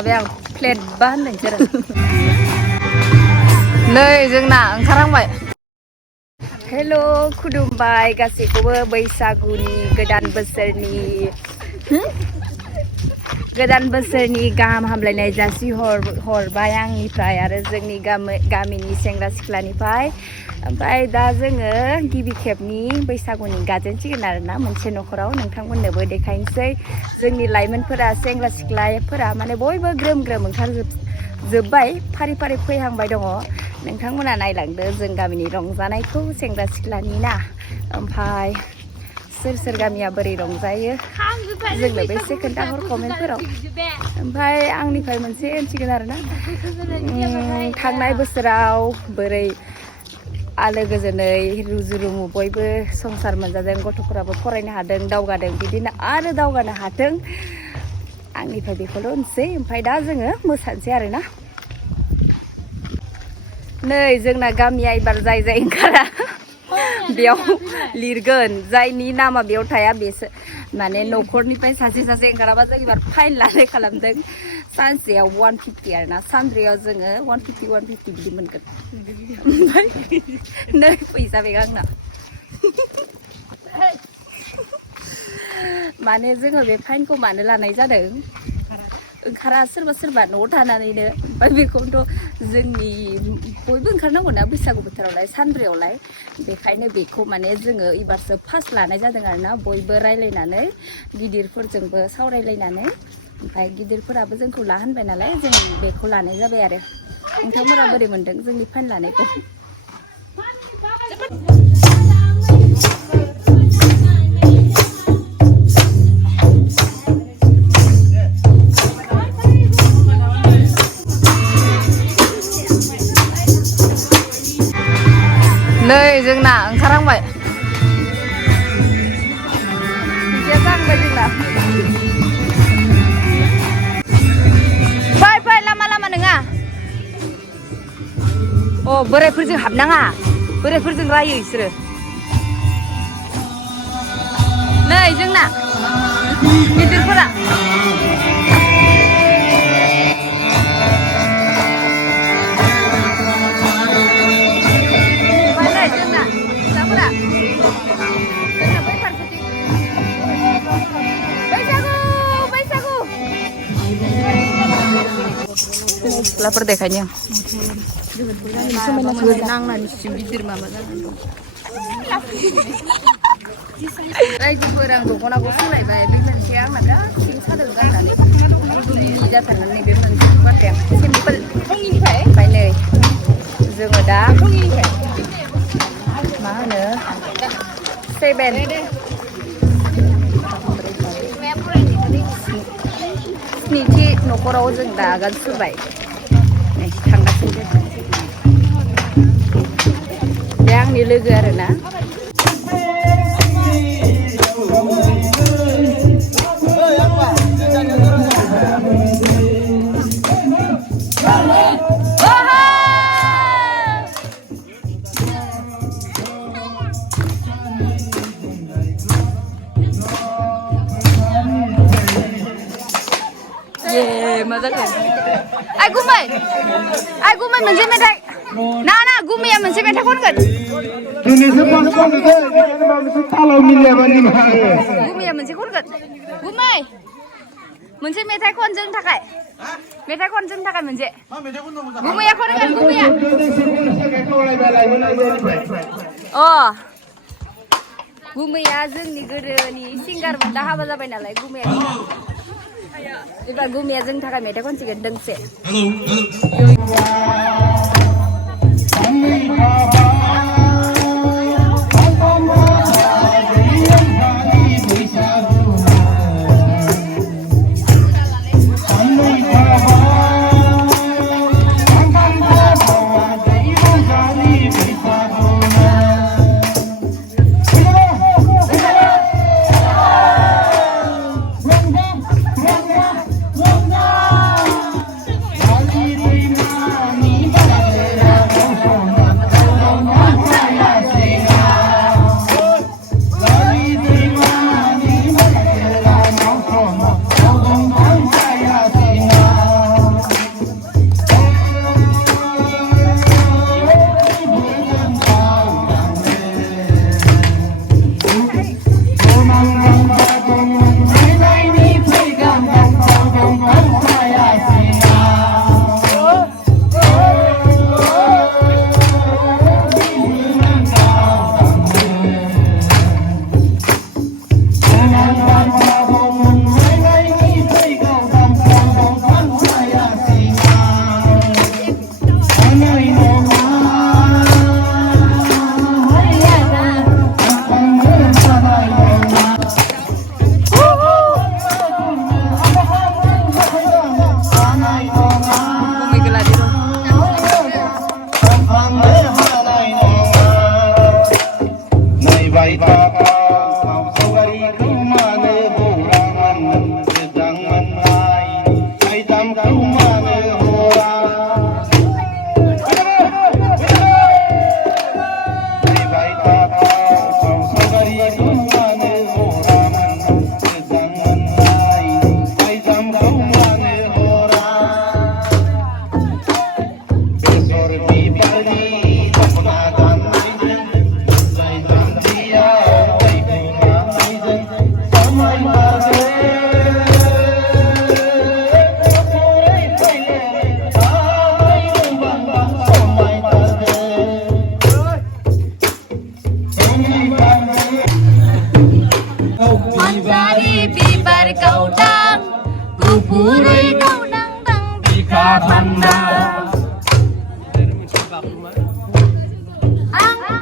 लाखाबाय आं प्लेट बा होनदों नोंसोरो नै जोंना ओंखारहांबाय हेल' खुलुमबाय गासैखौबो बैसागुनि गोदान बोसोरनि गाहाम हामलायनाय जासि हरबाय आंनिफ्राय आरो जोंनि गामिनि सेंग्रा सिख्लानिफ्राय ओमफ्राय दा जोङो गिबि खेबनि बैसागुनि गाजेनसिगोन आरोना मोनसे न'खराव नोंथांमोननोबो देखायनोसै जोंनि लाइमोनफोरा सेंग्रा सिख्लाफोरा माने बयबो ग्रोम ग्रोम ओंखारजोब्बाय फारि फारि फैहांबाय दङ नोंथांमोना नायलांदो जों गामिनि रंजानायखौ सेंग्रा सिख्लानि ना ओमफ्राय सोर गामिया बोरै रंजायो जोंनोबो एसे खोन्थाहर कमेन्टफोराव ओमफ्राय आंनिफ्राय मोनसे होनसिगोन आरोना थांनाय बोसोराव बोरै आलो गोजोनै रुजु रुमु बयबो संसार मोनजादों गथ'फोराबो फरायनो हादों दावगादों बिदिनो आरो दावगानो हाथों आंनिफ्राय बेखौल' होनसै ओमफ्राय दा जोङो मोसानोसै आरोना नै जोंना गामिया एबार जाय ओंखारा बेयाव लिरगोन जायनि नामा बेयाव थाया बेसो माने न'खरनिफ्राय सासे ओंखाराबा जों एबार फाइन लानाय खालामदों सानसेयाव 150 आरोना सानब्रैयाव जोङो 150 बिदि मोनगोन ओमफ्राय नै फैसा बे आंना माने जोङो बे फाइनखौ मानो लानाय जादों ओंखारा सोरबा न'आव थानानैनो ओमफ्राय बेखौनोथ' जोंनि बयबो ओंखारनांगौना बैसागु बोथोरावलाय सानब्रैयावलाय बेखायनो बेखौ माने जोङो एबारसो फार्स्ट लानाय जादों आरोना बयबो रायलायनानै गिदिरफोरजोंबो सावरायलायनानै ओमफ्राय गिदिरफोराबो जोंखौ ला होनबाय नालाय जों बेखौ लानाय जाबाय आरो नोंथांमोना बोरै मोनदों जोंनि फाइन लानायखौ नै जोंना ओंखारहांबाय जाहांबाय जोंना फै लामा नङा अ बोरायफोरजों हाबनाङा बोरायफोरजों रायो बिसोरो नै जोंना गिदिरफोरा सिख्लाफोर देखायनो नांनानैसिम गिदिर माबा जानानै दं रायजोफोर आं दख'नाखौ सोलायबाय बे मोनसे आंना दा सिं सादों गाननानै मिनि जाथारगोन नैबे मोनसे बाथ्राया सिम्पोल ओमफ्राय नै जोङो दा मा होनो 7 स्निथि न'खराव जों दा आगान सुरबाय नै थांगासिनो बे आंनि लोगो आरोना मा जाखो आइ गुमै मोनसे मेथाइ ना गुमैया मोनसे मेथाइ खनगोन गुमैया मोनसे खनगोन गुमै मोनसे मेथाइ खन जोंनि थाखाय मोनसे गुमैया खनगोन गुमैया जोंनि गोदोनि सिंगारमोन दा हाबा जाबाय नालाय गुमैया एबार गुमैया जोंनि थाखाय मेथाइ खनसिगोन दोंसे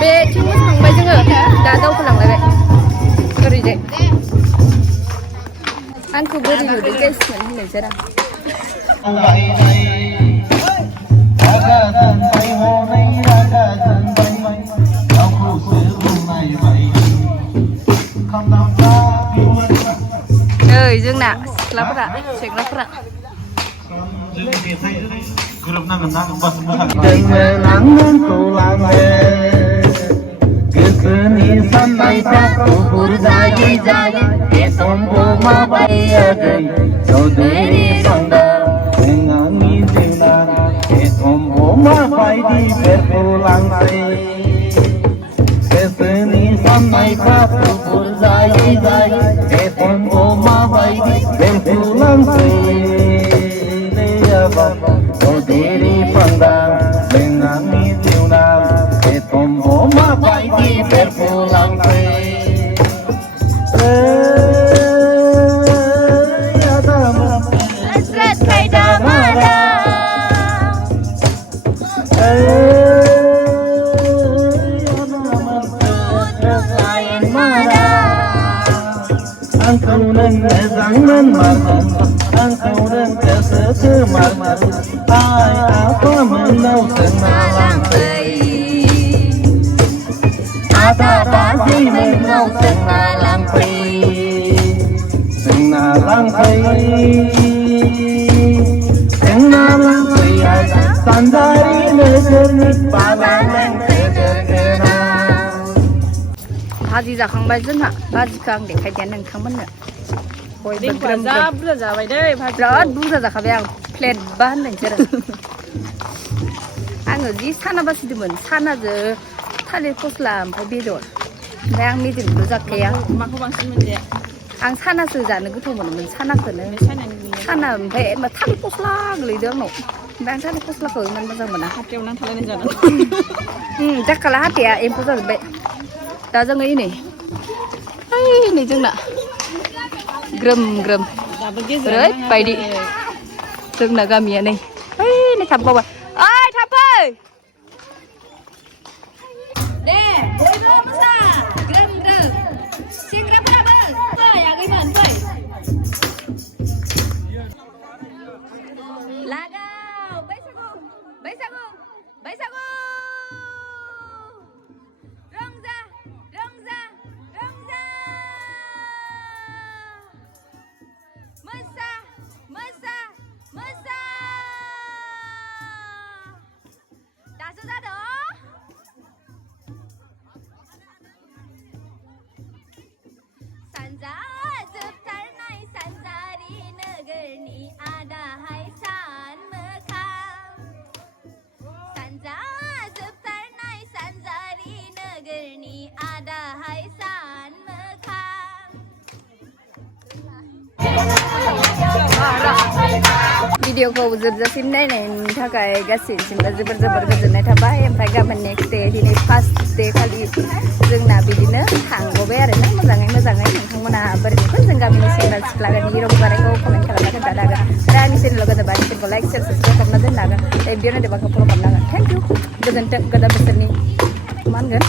बे थिंबो थांबाय जोङो दा दावखोलांलायबाय ओरैजाय आंखौ बोरै नुदों गेसमोन होननाय जारा नै जोंना सिख्लाफोरा सेंग्राफोरा गोरोबनांगोन ना होमबासो मोजां गोसोनि साननायफ्रा गुफुर जायै जायै बे समखौ माबायाखै चौधुरी संदा जोंनि जिउना बे समखौ माबायदि बेरफुलांसै गोसोनि साननायफ्रा गुफुर जायै जायै बे समखौ माबायदि बेरफुलांसै चौधुरी संदा जोंनि जिउना बे समखौ माबायदि बेरफुलांसै आंखौ नों मोजां मोनमारगोन आंखौ नों गोसो गोमारगोन आइ आफामोननाव सोंना लांफै आदा बाजैमोननाव सोंना लांफै सोंना लांफै सानजारि नोगोरनि बालामेन गोदोना भाजि जाखांबाय जोंहा भाजिखौ आं देखायदिया नोंथांमोननो बयबो ग्रोम ग्रोम बुरजा जाबाय दै बिराद बुरजा जाखाबाय आं प्लेटबा होननायसै आरो आङो जि साना बासिदोंमोन सानाजों थालिर फस्ला ओमफ्राय बेदर ओमफ्राय आं मेजेमखौल' जाखाया माखौ बांसिन मोनजाया आं सानासो जानो गोथाव मोनोमोन सानाखौनो साना ओमफ्राय थालिर फस्ला गोलैदों आंनाव ओमफ्राय आं थालिर फस्लाखौ इमान मोजां मोना हाथायाव नांथालायनाय जादों जाखाला हाथाया एम्फौ जाजोब्बाय दा जोङो नै नै जोंना ग्रोम ग्रोम ओरैबायदि जोंना गामिया नै नै थाबबावबाय ओइ थाब फै दे बयबो मोसा ग्रोम ग्रोम सेंग्राफोराबो फै आगैमोन फै लागाव बैसागु बैसागु बैसागु रंजा रंजा रंजा मोसा मोसा मोसा दासो जादों सानजा जोबथारनाय सानजारि नोगोरनि आदाहाय सान मोखां सानजा जोबथारनाय सानजारि नोगोरनि आदाहाय सान मोखां भिडिअखौ जोबजासिम नायनायनि थाखाय गासैसिमबो जोबोर जोबोर गोजोननाय थाबाय ओमफ्राय गाबोन नेक्स्ट डे दिनै फार्स्ट डे खालि जोंना बिदिनो थांगबाय आरोना मोजाङै नोंथांमोना बोरै नुगोन जों गामिनि सेंग्रा सिख्लानि रंजानायखौ कमेन्ट खालामना खोन्थानो हागोन आरो आंनि चेनेलाव गोदान चेनेलखौ लाइक शेयार साबसक्राइब खालामना दोननो हागोन भिडिअ नायदोंबा फल' खालामनांगोन थेंक इउ गोजोन्थों गोदान बोसोरनि मा होनगोन